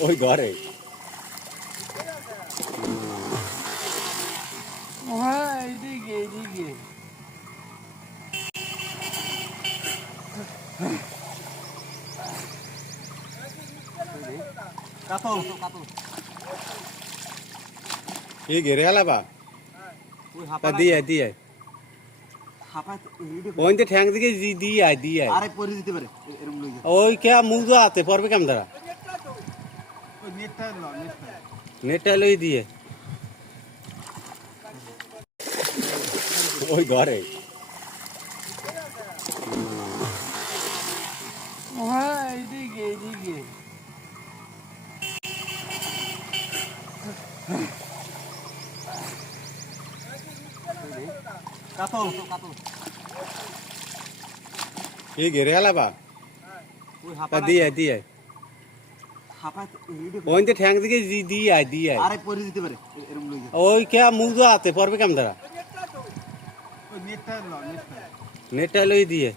ওই ঘরে হ্যাঁ এইদিকে এইদিকে কাতল কাতল এই ঘেরে গেলাবা দিয়ে দিয়ে ওইতে ঠ্যাং দিকে দিয়ে আয় দিয়ে আরে পরে দিতে পারে এরকম লই ওই কে মুখ হাতে পড়বে কেমন দ্বারা ওই নেটটা নেটটা লই দিয়ে ওই ঘরে হ্যাঁ এইদিকে এইদিকে কাতল কাতল এই ঘেরে গেলাবা দিয়ে দিয়ে ওইতে ঠ্যাং দিকে দিয়ে আয় দিয়ে আরে পরে দিতে পারে এরকম লই ওই কে মুখ হাতে পড়বে কেমন দ্বারা ওই নেটটা নেটটা লই দিয়ে